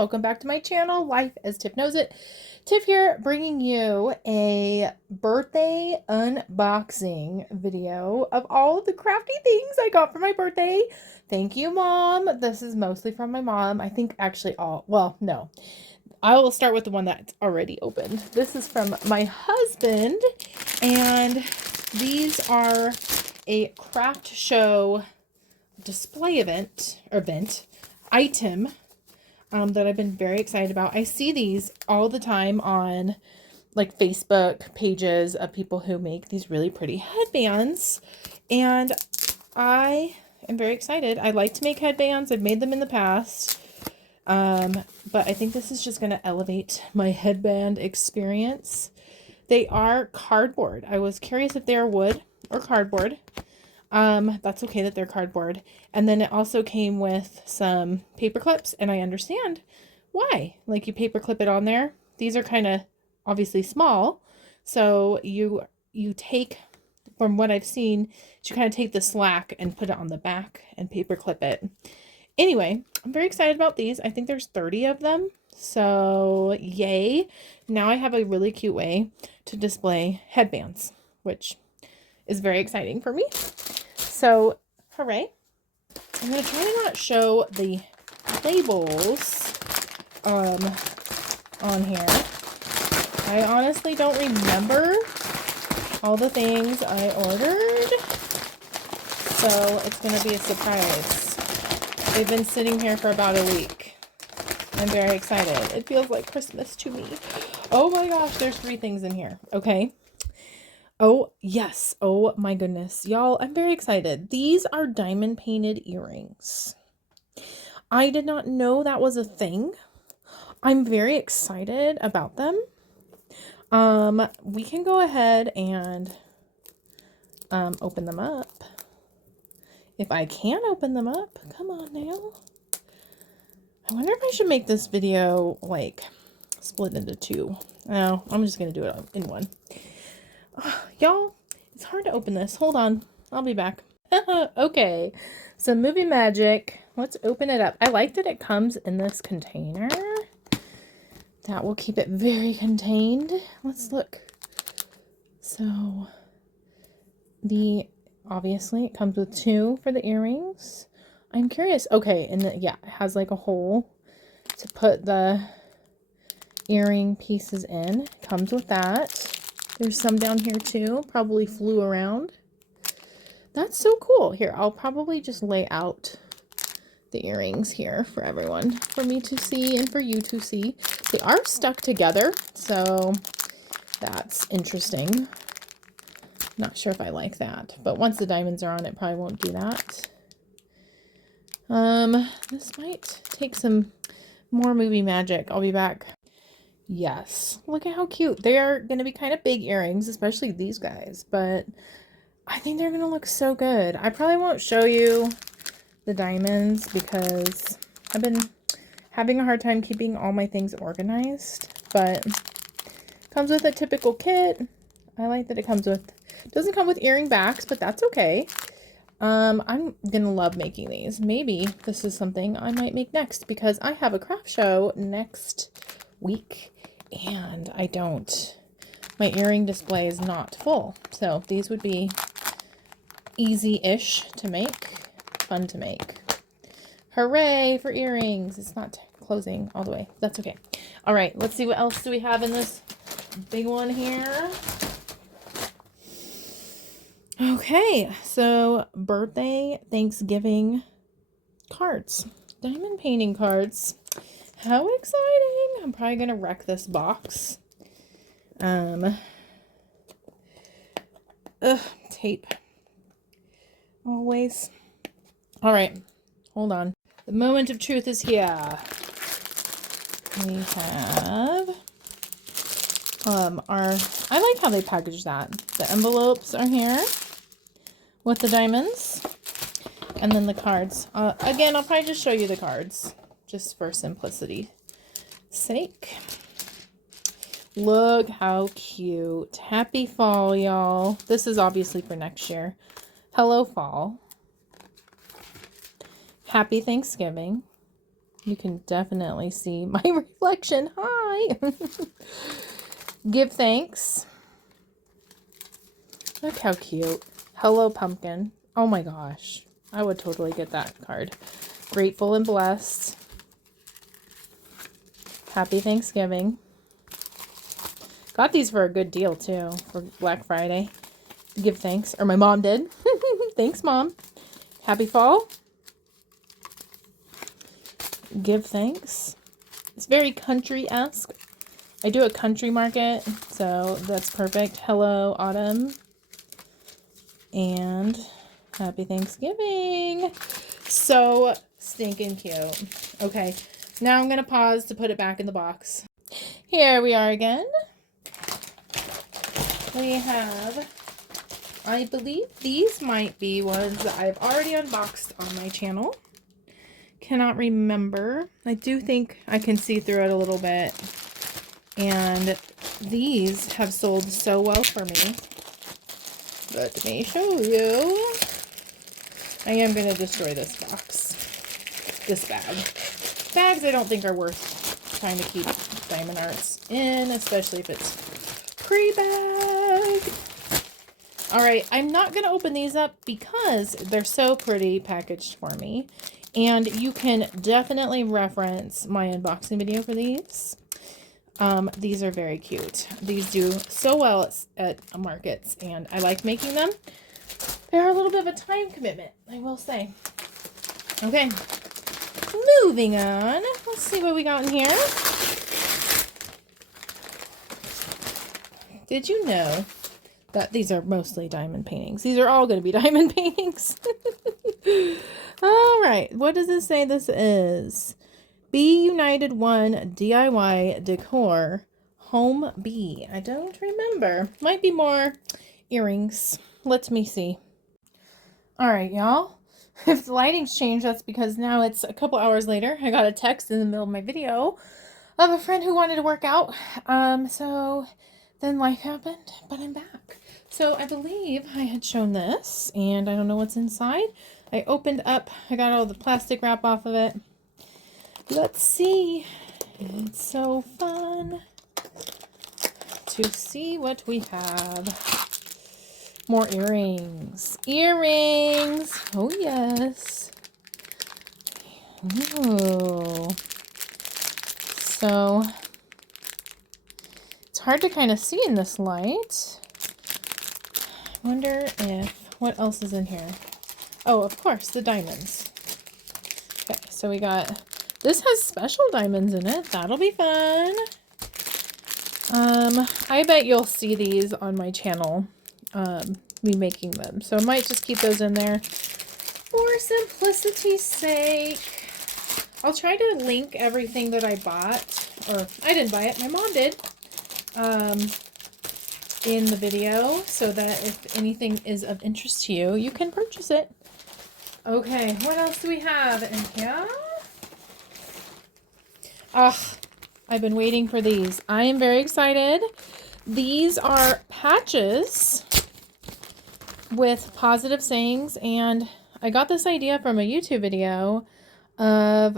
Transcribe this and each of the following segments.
welcome back to my channel, Life as Tiff Knows It. Tiff here, bringing you a birthday unboxing video of all of the crafty things I got for my birthday. Thank you, Mom. This is mostly from my mom. I think actually no. I will start with the one that's already opened. This is from my husband, and these are a craft show display event item that I've been very excited about. I see these all the time on like Facebook pages of people who make these really pretty headbands, and I am very excited. I like to make headbands. I've made them in the past, but I think this is just going to elevate my headband experience. They are cardboard. I was curious if they're wood or cardboard. That's okay that they're cardboard. And then it also came with some paper clips, and I understand why. Like, you paper clip it on there. These are kind of obviously small, so you take, from what I've seen, you kind of take the slack and put it on the back and paper clip it. Anyway, I'm very excited about these. I think there's 30 of them, so yay. Now I have a really cute way to display headbands, which is very exciting for me. So, hooray. I'm going to try to not show the labels on here. I honestly don't remember all the things I ordered, so it's going to be a surprise. They've been sitting here for about a week. I'm very excited. It feels like Christmas to me. Oh my gosh, there's 3 things in here. Okay. Oh, yes. Oh, my goodness. Y'all, I'm very excited. These are diamond painted earrings. I did not know that was a thing. I'm very excited about them. We can go ahead and open them up. If I can open them up. Come on now. I wonder if I should make this video, like, split into 2. No, I'm just going to do it in one. Y'all, it's hard to open this. Hold on. I'll be back. Okay. So movie magic. Let's open it up. I like that it comes in this container. That will keep it very contained. Let's look. So obviously it comes with 2 for the earrings. I'm curious. Okay, and yeah, it has like a hole to put the earring pieces in. Comes with that. There's some down here too, probably flew around. That's so cool. Here, I'll probably just lay out the earrings here for everyone, for me to see and for you to see. They are stuck together, so that's interesting. Not sure if I like that, but once the diamonds are on, it probably won't do that. This might take some more movie magic. I'll be back. Yes, look at how cute. They are going to be kind of big earrings, especially these guys, but I think they're going to look so good. I probably won't show you the diamonds because I've been having a hard time keeping all my things organized, but it comes with a typical kit. I like that it doesn't come with earring backs, but that's okay. I'm going to love making these. Maybe this is something I might make next because I have a craft show next week. And my earring display is not full. So these would be easy-ish to make, fun to make. Hooray for earrings. It's not closing all the way. That's okay. All right, let's see what else do we have in this big one here. Okay, so birthday, Thanksgiving cards. Diamond painting cards. How exciting! I'm probably gonna wreck this box. Tape. Always. All right, hold on. The moment of truth is here. We have I like how they package that. The envelopes are here with the diamonds, and then the cards. Again, I'll probably just show you the cards, just for simplicity's sake. Look how cute. Happy fall, y'all. This is obviously for next year. Hello, fall. Happy Thanksgiving. You can definitely see my reflection. Hi! Give thanks. Look how cute. Hello, pumpkin. Oh my gosh. I would totally get that card. Grateful and blessed. Happy Thanksgiving. Got these for a good deal too, for Black Friday. Give thanks. Or my mom did. Thanks, Mom. Happy fall. Give thanks. It's very country-esque. I do a country market, so that's perfect. Hello, autumn. And happy Thanksgiving. So stinking cute. Okay, now I'm going to pause to put it back in the box. Here we are again. We have, I believe these might be ones that I've already unboxed on my channel. Cannot remember. I do think I can see through it a little bit. And these have sold so well for me. Let me show you. I am going to destroy this box. This bag. Bags I don't think are worth trying to keep diamond arts in, especially if it's pre-bag. Alright, I'm not going to open these up because they're so pretty packaged for me. And you can definitely reference my unboxing video for these. These are very cute. These do so well at markets, and I like making them. They're a little bit of a time commitment, I will say. Okay, moving on. Let's see what we got in here. Did you know that these are mostly diamond paintings? These are all going to be diamond paintings. All right, what does it say this is? Be United 1 DIY Decor Home B. I don't remember. Might be more earrings. Let me see. All right, y'all. If the lighting's changed, that's because now it's a couple hours later. I got a text in the middle of my video of a friend who wanted to work out. So then life happened, but I'm back. So I believe I had shown this, and I don't know what's inside. I opened up. I got all the plastic wrap off of it. Let's see. It's so fun to see what we have. More earrings. Earrings. Oh, yes. Ooh. So, it's hard to kind of see in this light. I wonder what else is in here. Oh, of course, the diamonds. Okay, so we got... This has special diamonds in it. That'll be fun. I bet you'll see these on my channel, me making them. So I might just keep those in there for simplicity's sake. I'll try to link everything that I bought, or I didn't buy it, my mom did, in the video, so that if anything is of interest to you, you can purchase it. Okay, what else do we have in here? Ugh, I've been waiting for these. I am very excited. These are patches with positive sayings, and I got this idea from a YouTube video of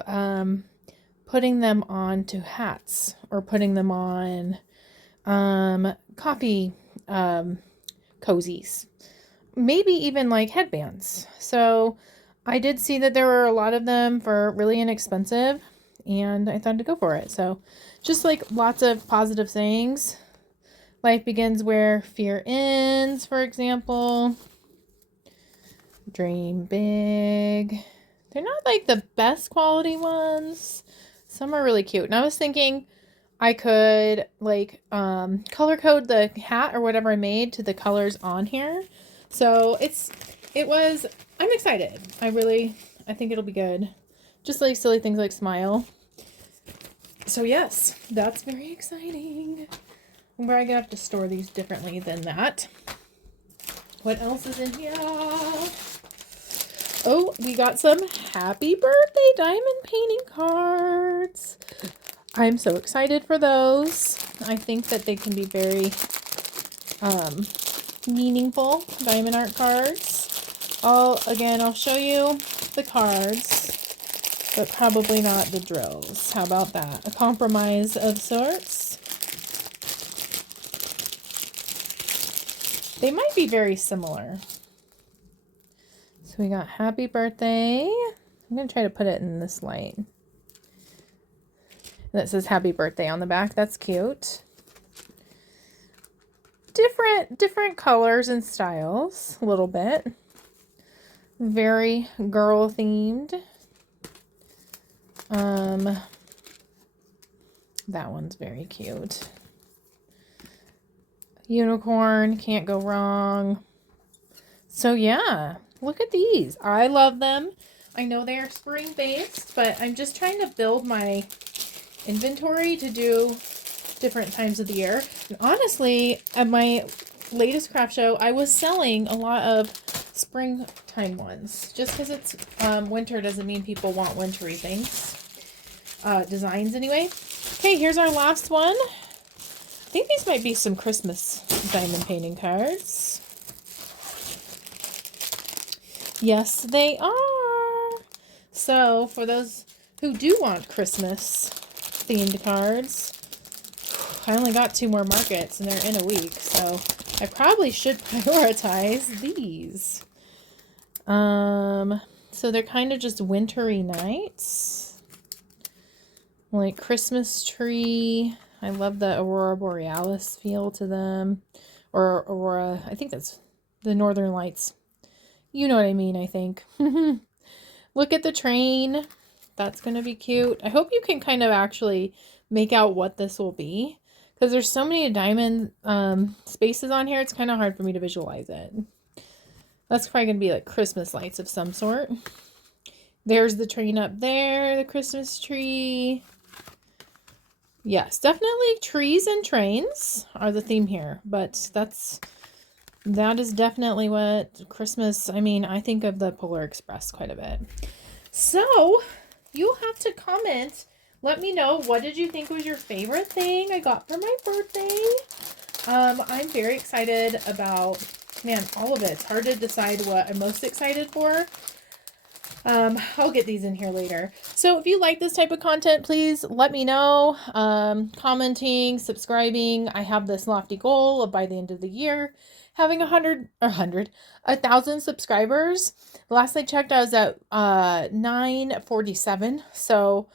putting them onto hats, or putting them on coffee cozies. Maybe even like headbands. So I did see that there were a lot of them for really inexpensive, and I thought to go for it. So just like lots of positive sayings. Life begins where fear ends, for example. Dream big. They're not like the best quality ones. Some are really cute. And I was thinking I could like color code the hat or whatever I made to the colors on here. So I'm excited. I think it'll be good. Just like silly things like smile. So yes, that's very exciting. I'm probably gonna have to store these differently than that. What else is in here? Oh, we got some happy birthday diamond painting cards. I'm so excited for those. I think that they can be very meaningful diamond art cards. I'll show you the cards. but probably not the drills. How about that? A compromise of sorts. They might be very similar. So we got happy birthday. I'm going to try to put it in this light. That says happy birthday on the back. That's cute. Different colors and styles a little bit. Very girl themed. That one's very cute. Unicorn, can't go wrong. So yeah, look at these. I love them. I know they are spring based, but I'm just trying to build my inventory to do different times of the year. And honestly, at my latest craft show, I was selling a lot of springtime ones. Just because it's winter doesn't mean people want wintry things. Designs anyway. Okay, here's our last one. I think these might be some Christmas diamond painting cards. Yes, they are. So, for those who do want Christmas themed cards, I only got 2 more markets and they're in a week, so I probably should prioritize these. So they're kind of just wintry nights. Like Christmas tree. I love the Aurora Borealis feel to them. Or Aurora, I think that's the Northern Lights. You know what I mean, I think. Look at the train. That's going to be cute. I hope you can kind of actually make out what this will be. Because there's so many diamond spaces on here, it's kind of hard for me to visualize it. That's probably going to be like Christmas lights of some sort. There's the train up there, the Christmas tree. Yes, definitely trees and trains are the theme here, but that is definitely what Christmas, I mean, I think of the Polar Express quite a bit. So, you'll have to comment. Let me know, what did you think was your favorite thing I got for my birthday? I'm very excited about, man, all of it. It's hard to decide what I'm most excited for. I'll get these in here later. So if you like this type of content, please let me know. Commenting, subscribing. I have this lofty goal of by the end of the year having 1,000 subscribers. Last I checked, I was at 947. So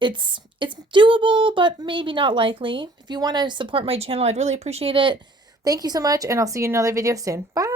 it's doable, but maybe not likely. If you want to support my channel, I'd really appreciate it. Thank you so much, and I'll see you in another video soon. Bye.